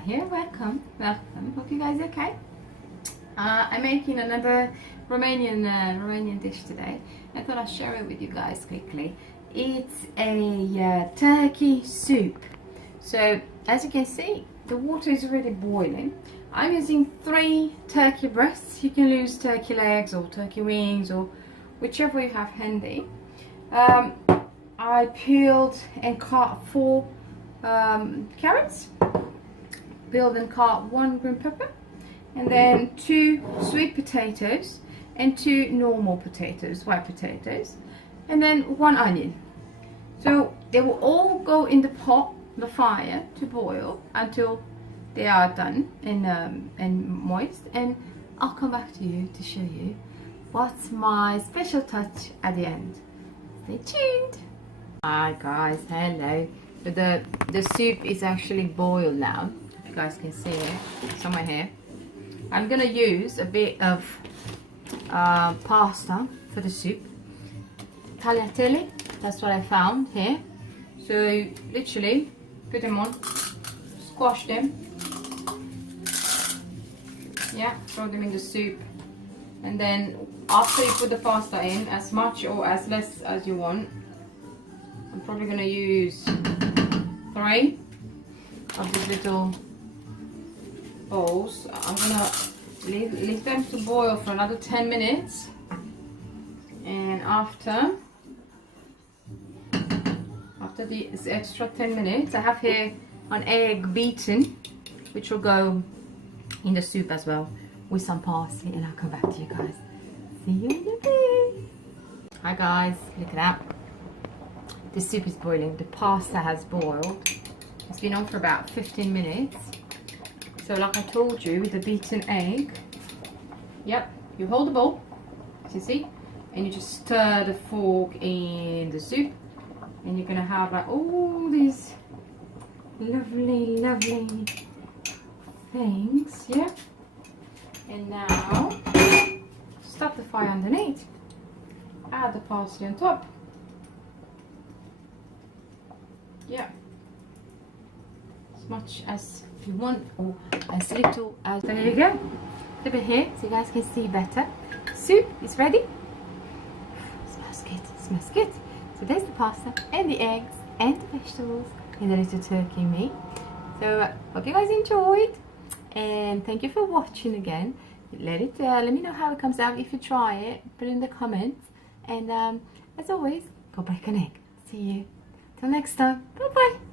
here. Welcome. Hope you guys are okay. I'm making another Romanian dish today. I thought I'd share it with you guys quickly. It's a turkey soup. So as you can see, the water is already boiling. I'm using 3 turkey breasts. You can use turkey legs or turkey wings or whichever you have handy. I peeled and cut 4 carrots, peeled and cut 1 green pepper, and then 2 sweet potatoes and 2 normal potatoes, white potatoes, and then 1 onion. So they will all go in the pot, the fire, to boil until they are done and moist, and I'll come back to you to show you what's my special touch at the end. Stay tuned. Hi guys, hello. So the soup is actually boiled now. If you guys can see it somewhere here. I'm gonna use a bit of pasta for the soup. Tagliatelle, that's what I found here. So literally put them on, squash them, yeah, throw them in the soup, and then after you put the pasta in, as much or as less as you want, I'm probably going to use 3 of these little bowls. I'm going to leave them to boil for another 10 minutes, and after this extra 10 minutes, I have here an egg beaten, which will go in the soup as well with some parsley, and I'll come back to you guys. See you in a bit. Hi guys, look at that. The soup is boiling. The pasta has boiled. It's been on for about 15 minutes. So like I told you, with the beaten egg, yep, you hold the bowl, as you see, and you just stir the fork in the soup, and you're gonna have like all these lovely things, yeah. And now stop the fire underneath, add the parsley on top, yeah, as much as you want or as little as. There you go, a bit here so you guys can see better. Soup is ready. Smells good, smells good. So there's the pasta and the eggs and the vegetables and the little turkey meat. So hope you guys enjoyed, and thank you for watching again. Let me know how it comes out. If you try it, put it in the comments, and as always, go break an egg. See you till next time. Bye bye.